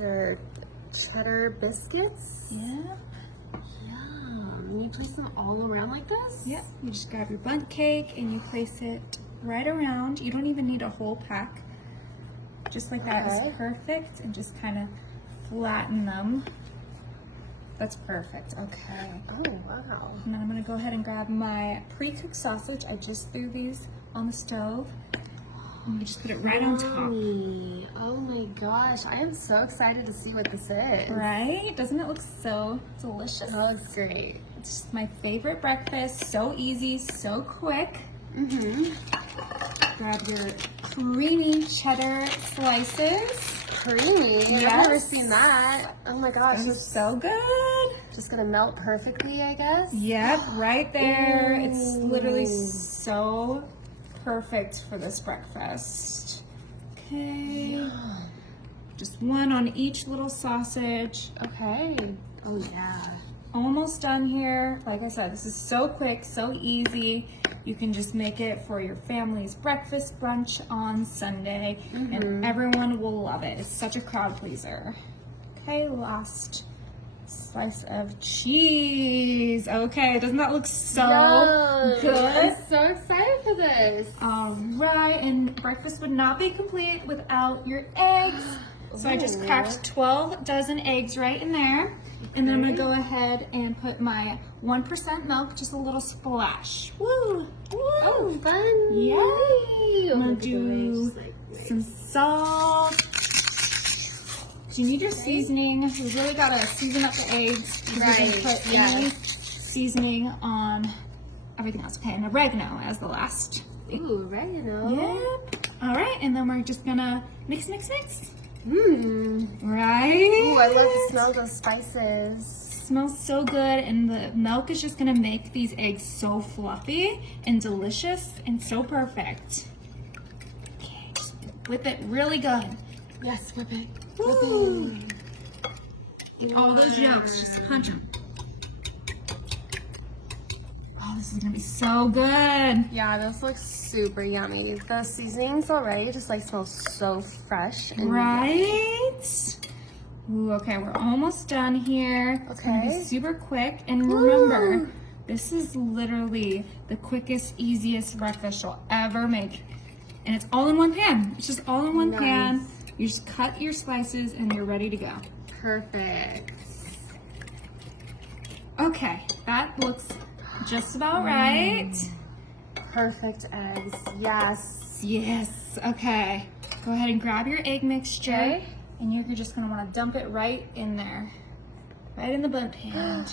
These are cheddar biscuits. Yep. And you place them all around like this? Yep. You just grab your bundt cake and you place it right around. You don't even need a whole pack. Just like that is perfect, and just kind of flatten them. That's perfect. Okay. Oh, wow. And then I'm gonna go ahead and grab my pre-cooked sausage. I just threw these on the stove. And you just put it right on top. Yummy. Oh my gosh, I am so excited to see what this is. Right? Doesn't it look so delicious? That looks great. It's just my favorite breakfast. So easy, so quick. Grab your creamy cheddar slices. Creamy? Yes. I've never seen that. Oh my gosh. This is so good. Just gonna melt perfectly, I guess. Yep, right there. Ooh. It's literally so perfect for this breakfast. Okay. Just one on each little sausage. Okay. Oh yeah. Almost done here. Like I said, this is so quick, so easy. You can just make it for your family's breakfast brunch on Sunday, and everyone will love it. It's such a crowd pleaser. Okay, last slice of cheese. Okay, doesn't that look so good? I'm so excited for this. All right, and breakfast would not be complete without your eggs. So I just cracked 12 dozen eggs right in there. And then I'm gonna go ahead and put my 1% milk, just a little splash. Woo! Woo! Oh, fun. Yay! I'm gonna do some salt. Do you need your seasoning? You really gotta season up the eggs. You can put any seasoning on everything else. Okay, and oregano as the last thing. Ooh, oregano. Yep. All right, and then we're just gonna mix. Mmm. Right? Ooh, I love the smell of those spices. Smells so good, and the milk is just gonna make these eggs so fluffy and delicious and so perfect. Okay, just whip it really good. Yes, whip it. Woo. All those yolks, just punch them. Oh, this is gonna be so good. Yeah, this looks super yummy. The seasonings already just like smell so fresh. And Right? Ooh, okay, we're almost done here. It's gonna be super quick. And remember, this is literally the quickest, easiest breakfast you'll ever make. And it's all in one pan. It's just all in one pan. You just cut your slices and you're ready to go. perfect. Okay, that looks just about right. Perfect eggs. Yes. Yes, okay. Go ahead and grab your egg mixture. And you're just gonna wanna dump it right in there. Right in the bundt pan.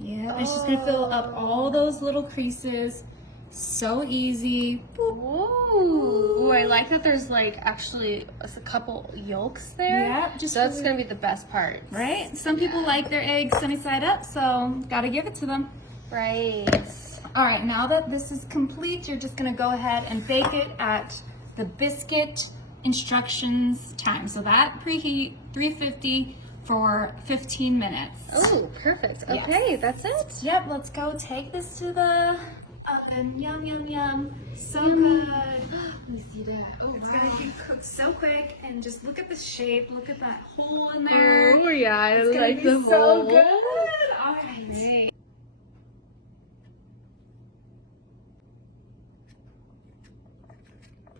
Yeah, it's just gonna fill up all those little creases. So easy. Boop. Ooh, I like that there's like actually a couple yolks there. Yeah, just so that's really- gonna be the best part. Right? Some people like their eggs sunny side up, so gotta give it to them. Right. All right, now that this is complete, you're just gonna go ahead and bake it at the biscuit instructions time. So that preheat 350 for 15 minutes. Oh, perfect. Okay, that's it. Yep, let's go take this to the oven. Yum, yum, yum. So good. Let me see that. Oh, It's gonna be cooked so quick, and just look at the shape. Look at that hole in there. Oh yeah, I It's gonna like be the so hole. good. All right. Great.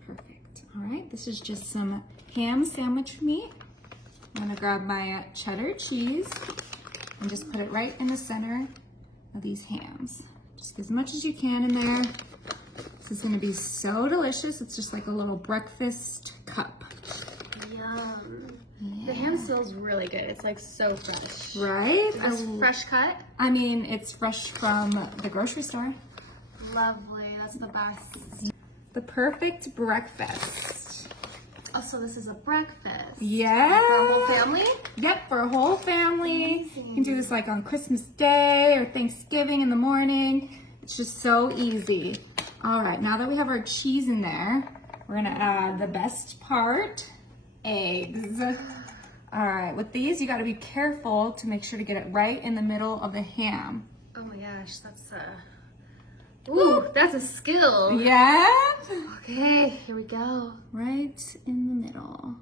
Perfect. All right, this is just some ham sandwich meat. I'm gonna grab my cheddar cheese and just put it right in the center of these hams. Just as much as you can in there. This is gonna be so delicious. It's just like a little breakfast cup. Yum. The ham smells really good. It's like so fresh. Right? It's fresh cut. I mean, it's fresh from the grocery store. Lovely. That's the best. The perfect breakfast. Oh, so this is a breakfast. Yeah. For a whole family? Yep, for a whole family. You can do this like on Christmas Day or Thanksgiving in the morning. It's just so easy. All right, now that we have our cheese in there, we're gonna add the best part, eggs. All right, with these, you gotta be careful to make sure to get it right in the middle of the ham. Oh my gosh, that's ooh, that's a skill. Yeah? Okay, here we go. Right in the middle.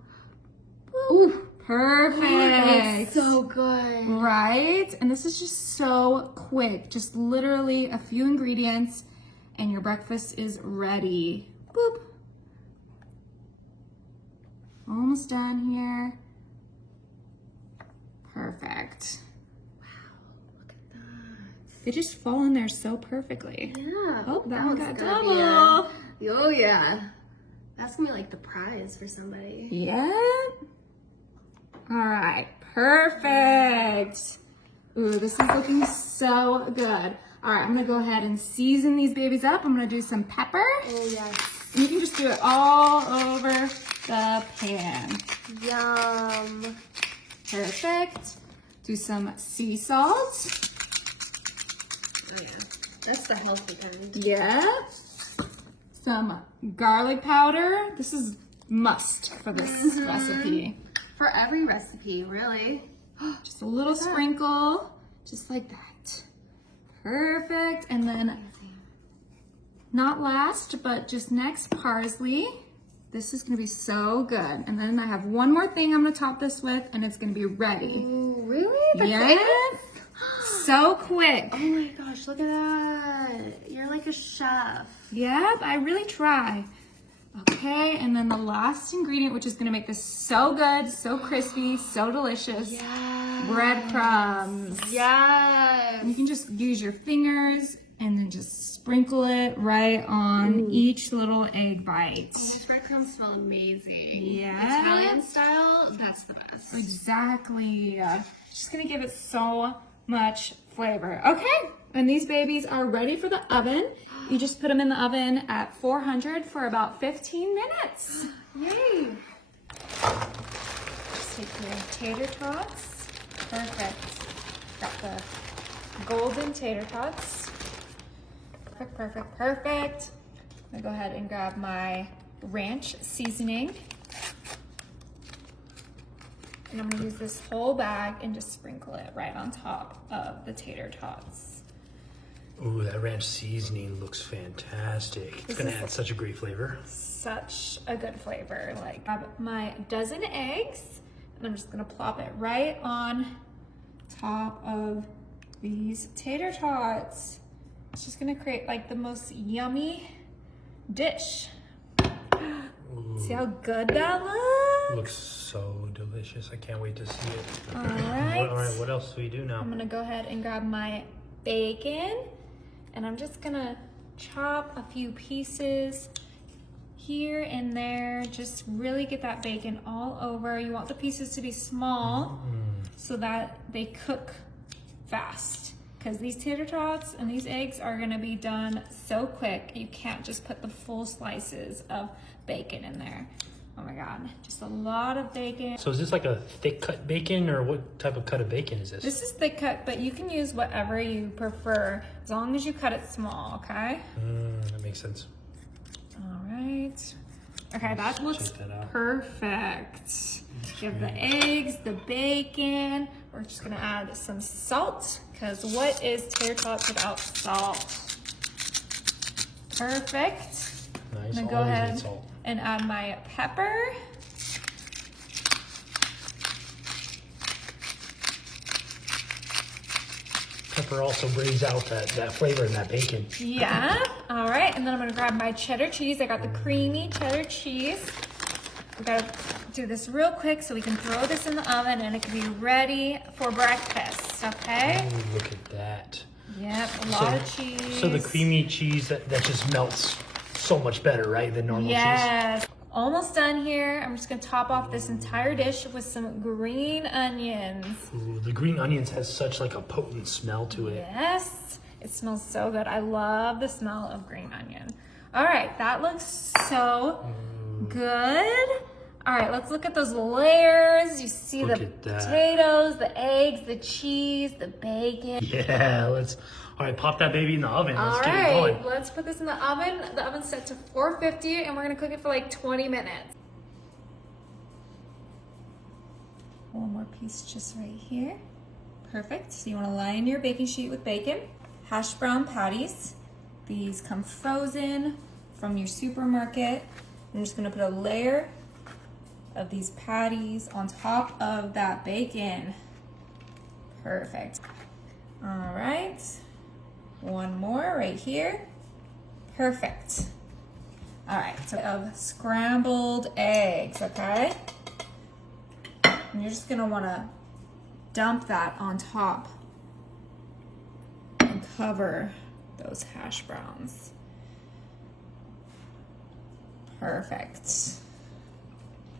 Ooh, Perfect. So good. Right? And this is just so quick. Just literally a few ingredients and your breakfast is ready. Boop. Almost done here. Perfect. Wow, look at that. They just fall in there so perfectly. Yeah. Oh, that one got gonna double. Oh yeah. That's gonna be like the prize for somebody. Yeah. All right, perfect. Ooh, this is looking so good. All right, I'm gonna go ahead and season these babies up. I'm gonna do some pepper. Oh yes. And you can just do it all over the pan. Yum. Perfect. Do some sea salt. Oh yeah. That's the healthy kind. Yeah. Some garlic powder. This is must for this recipe. For every recipe, really. Just a little sprinkle, just like that. Perfect. And then, not last, but just next, parsley. This is gonna be so good. And then I have one more thing I'm gonna top this with, and it's gonna be ready. Ooh, really? That's Yes. it? So quick. Oh my gosh, look at that. You're like a chef. Yep, I really try. Okay, and then the last ingredient, which is gonna make this so good, so crispy, so delicious. Yes. Breadcrumbs. Yes. And you can just use your fingers and then just sprinkle it right on each little egg bite. Breadcrumbs smell amazing. Yeah. Italian style, that's the best. Exactly. Just gonna give it so much flavor. Okay, and these babies are ready for the oven. You just put them in the oven at 400 for about 15 minutes. Yay. Just take your tater tots. Perfect. Got the golden tater tots. Perfect, perfect, perfect. I'm gonna go ahead and grab my ranch seasoning. And I'm gonna use this whole bag and just sprinkle it right on top of the tater tots. Ooh, that ranch seasoning looks fantastic. It's gonna add such a great flavor. Such a good flavor. Like, grab my dozen eggs, and I'm just gonna plop it right on top of these tater tots. It's just gonna create like the most yummy dish. Ooh, See how good that looks? looks so delicious. I can't wait to see it. All right. All right, what else do we do now? I'm gonna go ahead and grab my bacon, and I'm just gonna chop a few pieces here and there. Just really get that bacon all over. You want the pieces to be small so that they cook fast, because these tater tots and these eggs are gonna be done so quick. You can't just put the full slices of bacon in there. Oh my God, just a lot of bacon. So is this like a thick cut bacon, or what type of cut of bacon is this? This is thick cut, but you can use whatever you prefer, as long as you cut it small, okay? That makes sense. All right. Okay, that looks check that out. perfect. You have the eggs, the bacon. We're just gonna add some salt, because what is tater tots without salt? Perfect. Nice. I'm gonna go Always ahead need salt. and add my pepper. Pepper also brings out that flavor in that bacon. Yeah. All right, and then I'm gonna grab my cheddar cheese. I got the creamy cheddar cheese. We gotta do this real quick so we can throw this in the oven and it can be ready for breakfast, okay? Ooh, look at that. Yep, a lot of cheese. So the creamy cheese that just melts so much better, right, than normal cheese? Yes. Almost done here. I'm just gonna top off this entire dish with some green onions. Ooh, the green onions has such like a potent smell to it. Yes, it smells so good. I love the smell of green onion. All right, that looks so good. All right, let's look at those layers. You see Look the at that. potatoes, the eggs, the cheese, the bacon. Yeah, all right, pop that baby in the oven. All Let's get it right, going. let's put this in the oven. The oven's set to 450 and we're gonna cook it for like 20 minutes. One more piece just right here. Perfect. So you wanna line your baking sheet with bacon. Hash brown patties. These come frozen from your supermarket. I'm just gonna put a layer of these patties on top of that bacon. Perfect. All right, one more right here. Perfect. All right, so of scrambled eggs, okay? And you're just gonna wanna dump that on top and cover those hash browns. Perfect.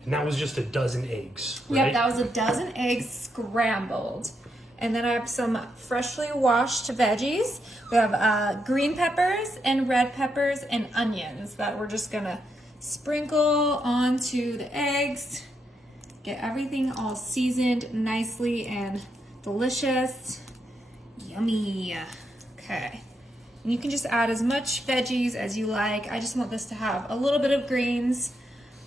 And that was just a dozen eggs, right? Yep, that was a dozen eggs scrambled. And then I have some freshly washed veggies. We have green peppers and red peppers and onions that we're just gonna sprinkle onto the eggs. Get everything all seasoned nicely and delicious. Yummy. Okay. And you can just add as much veggies as you like. I just want this to have a little bit of greens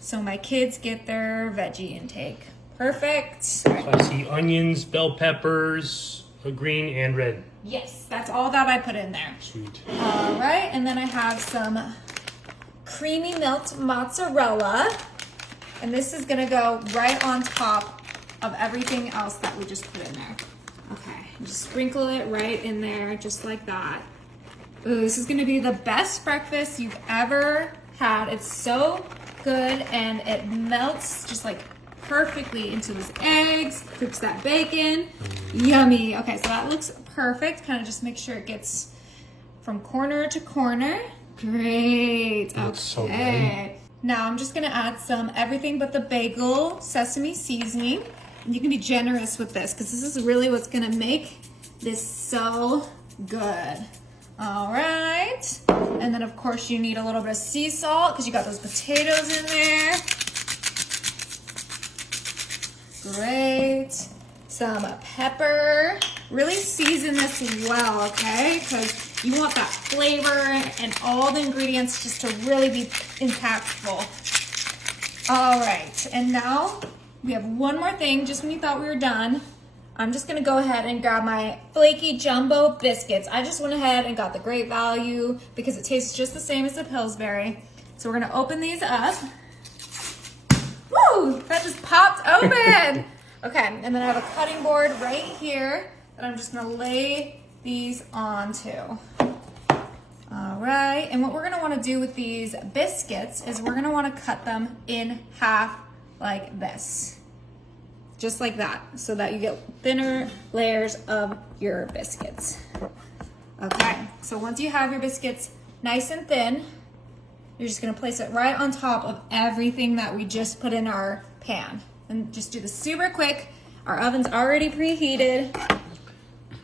so my kids get their veggie intake. Perfect. So I see onions, bell peppers, green and red. Yes, that's all that I put in there. Sweet. All right, and then I have some creamy milked mozzarella. And this is gonna go right on top of everything else that we just put in there. Okay, just sprinkle it right in there, just like that. Ooh, this is gonna be the best breakfast you've ever had. It's so good and it melts just like perfectly into those eggs, cooks that bacon. Yummy. Okay, so that looks perfect. Kind of just make sure it gets from corner to corner. Great. Looks so Okay. Now I'm just gonna add some everything but the bagel sesame seasoning. And you can be generous with this because this is really what's gonna make this so good. All right. And then of course you need a little bit of sea salt because you got those potatoes in there. Great. Some pepper. Really season this well, okay? Because you want that flavor and all the ingredients just to really be impactful. All right, and now we have one more thing. Just when you thought we were done, I'm just gonna go ahead and grab my flaky jumbo biscuits. I just went ahead and got the Great Value because it tastes just the same as the Pillsbury. So we're gonna open these up. Woo! That just popped open. Okay, and then I have a cutting board right here that I'm just gonna lay these onto. All right, and what we're gonna wanna do with these biscuits is we're gonna wanna cut them in half like this. Just like that, so that you get thinner layers of your biscuits. Okay, so once you have your biscuits nice and thin, you're just gonna place it right on top of everything that we just put in our pan. And just do this super quick. Our oven's already preheated.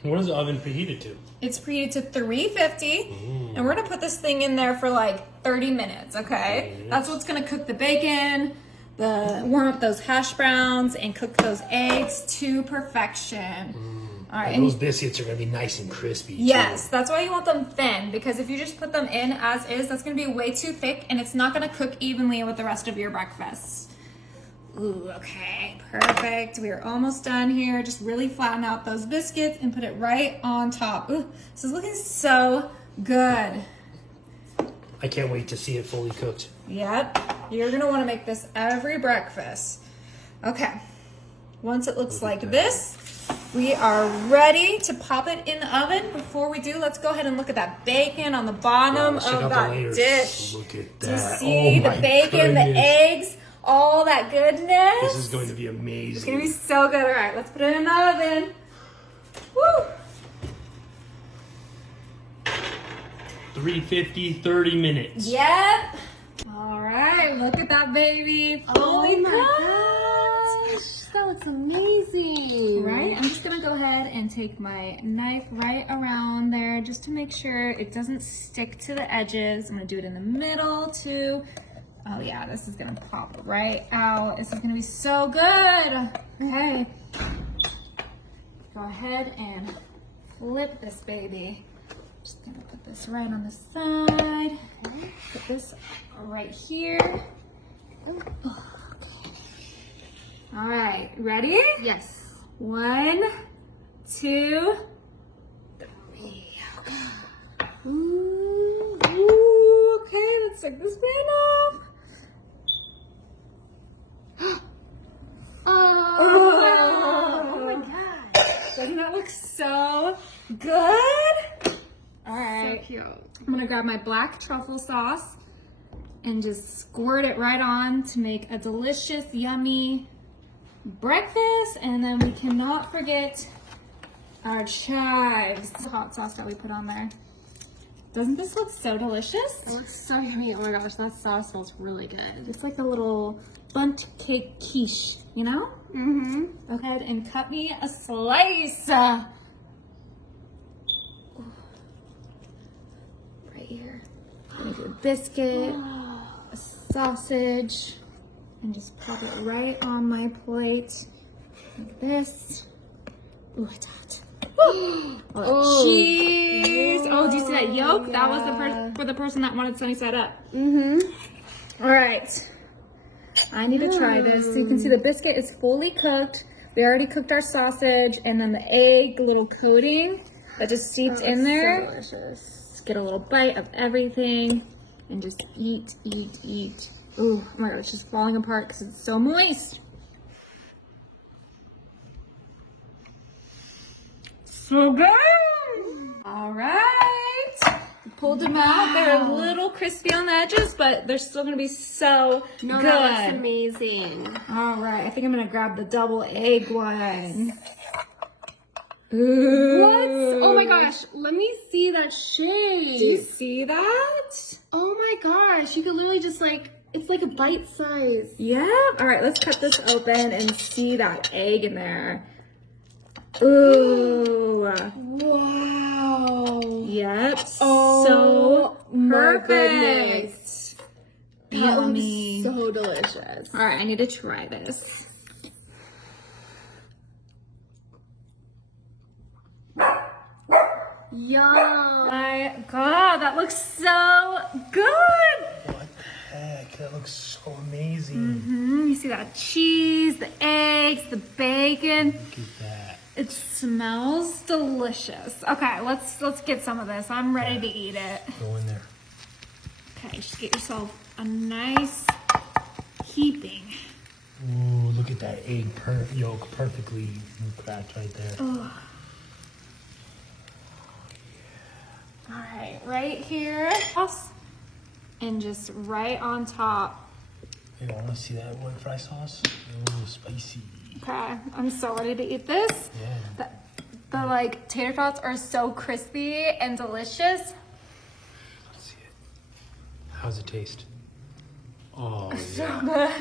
What is the oven preheated to? It's preheated to 350. And we're gonna put this thing in there for like 30 minutes, okay? That's what's gonna cook the bacon, warm up those hash browns, and cook those eggs to perfection. All right. And those biscuits are gonna be nice and crispy. Yes, too. that's why you want them thin, because if you just put them in as is, that's gonna be way too thick and it's not gonna cook evenly with the rest of your breakfast. Ooh, okay, perfect. We are almost done here. Just really flatten out those biscuits and put it right on top. Ooh, this is looking so good. I can't wait to see it fully cooked. Yep, you're gonna wanna make this every breakfast. Okay, once it looks like this, we are ready to pop it in the oven. Before we do, let's go ahead and look at that bacon on the bottom Let's check of out the that layers. dish. Look at Do you that. see Oh the my bacon, the goodness. eggs, all that goodness? This is going to be amazing. It's gonna be so good. All right, let's put it in the oven. Woo! 350, 30 minutes. Yep. All right, look at that baby. Fully cooked. That looks amazing. Right, I'm just gonna go ahead and take my knife right around there just to make sure it doesn't stick to the edges. I'm gonna do it in the middle too. Oh yeah, this is gonna pop right out. This is gonna be so good. Okay. Go ahead and flip this baby. Just gonna put this right on the side. Put this right here. Okay. All right, ready? Yes. 1, 2, 3. Okay. Ooh, ooh, okay, let's take this pan off. good. All right. So cute. I'm gonna grab my black truffle sauce and just squirt it right on to make a delicious, yummy breakfast. And then we cannot forget our chives. The hot sauce that we put on there. Doesn't this look so delicious? It looks so yummy. Oh my gosh, that sauce smells really good. It's like a little bundt cake quiche, you know? Mm-hmm. Go ahead and cut me a slice. Right here. I'm gonna do a biscuit, a sausage, and just pop it right on my plate like this. Ooh, it's hot. Oh, cheese. Oh, do you see that yolk? That was for the person that wanted sunny side up. Mm-hmm. All right. I need to try this. So you can see the biscuit is fully cooked. We already cooked our sausage, and then the egg little coating that just seeped in there. So delicious. Just get a little bite of everything and just eat, eat, eat. Ooh, oh my god, it's just falling apart because it's so moist. So good. All right. Pulled them out. They're a little crispy on the edges, but they're still gonna be so No, good. that looks amazing. All right, I think I'm gonna grab the double egg one. Ooh. What? Oh my gosh, let me see that shape. Do you see that? Oh my gosh, you could literally just like, it's like a bite size. Yeah. All right, let's cut this open and see that egg in there. Ooh. Wow. Yep. Oh, so my perfect. goodness. That Yummy. looks so delicious. All right, I need to try this. Yum. My God, that looks so good. What the heck? That looks so amazing. You see that cheese, the eggs, the bacon. Look at that. It smells delicious. Okay, let's get some of this. I'm ready to eat it. Go in there. Okay, just get yourself a nice heaping. Ooh, look at that egg yolk perfectly cracked right there. Ugh. All right, right here. And just right on top. Hey, I want to see that white fry sauce. Ooh, spicy. Okay, I'm so ready to eat this. Yeah. The like tater tots are so crispy and delicious. Let's see it. How's it taste? Oh, yeah.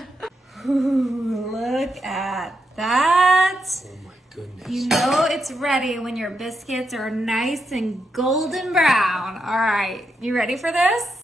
Ooh, look at that. Oh, my goodness. You know it's ready when your biscuits are nice and golden brown. All right, you ready for this?